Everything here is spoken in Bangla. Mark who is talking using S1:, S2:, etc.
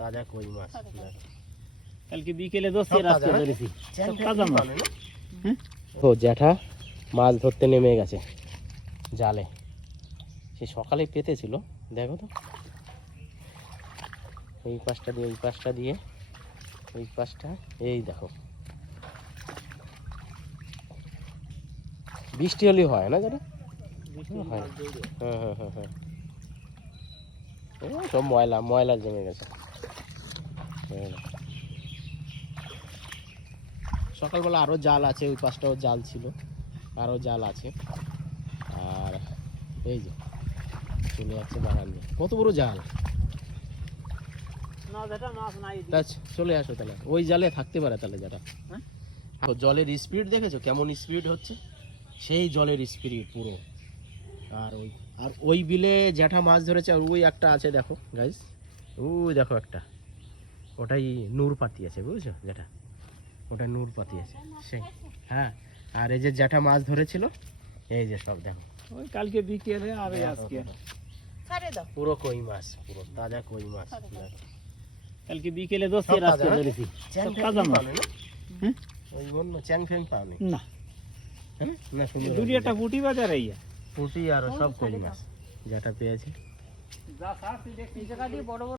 S1: তাজা কই মাছ
S2: কালকে বিকেলে ধরেছি। তাজা মাছ।
S1: না? জ্যাঠা মাছ ধরতে নেমে গেছে। জালে। সে সকালে পেতেছিল দেখো তো। এই পাশটা দিয়ে এই পাশটা দিয়ে এই পাশটা এই দেখো। বৃষ্টি হলে হয় না যেটা হয়। হ্যাঁ হ্যাঁ হ্যাঁ হ্যাঁ। ও সব ময়লা ময়লা জমে গেছে। সকালবেলা আরও জাল আছে ওই পাশটাও জাল ছিল আরও জাল আছে। আর এই যে চলে যাচ্ছে বাগান কত বড় জাল?
S2: না যেটা মাছ নাই
S1: তা চলে আসো তাহলে। ওই জালে থাকতে পারে তাহলে যেটা।
S2: হ্যাঁ?
S1: তো জলের স্পিড দেখেছ? কেমন স্পিড হচ্ছে? সেই জলের স্পিড পুরো। আর ওই আর ওই বিলে জ্যাঠা মাছ ধরেছে আর ওই একটা আছে দেখো গাইস ওই দেখো একটা। ওটাই নূর পাতি আছে বুঝছ? যেটা। ওটা নূর পাতি আছে। সেই। হ্যাঁ। আর এই যে জ্যাঠা মাছ ধরেছিল এই যে সব দেখো।
S2: ওই কালকে বিকেলে আর আজকে।
S1: পুরো কই মাছ পুরো তাজা কই মাছ।
S2: কালকে বিকেলে
S1: সব
S2: রাস্তা
S1: না?
S2: ধরেছি। তাজা মাছ?
S1: ওই মন চ্যাং ফ্যাং পাওনি?
S2: না।
S1: হ্যাঁ? না সুন্দর
S2: দুটি একটা পুটি বাজার এই
S1: পুঁটি আর সব কই মাছ। যেটা পেয়েছি।
S2: যা জায়গা দিয়ে বড় বড়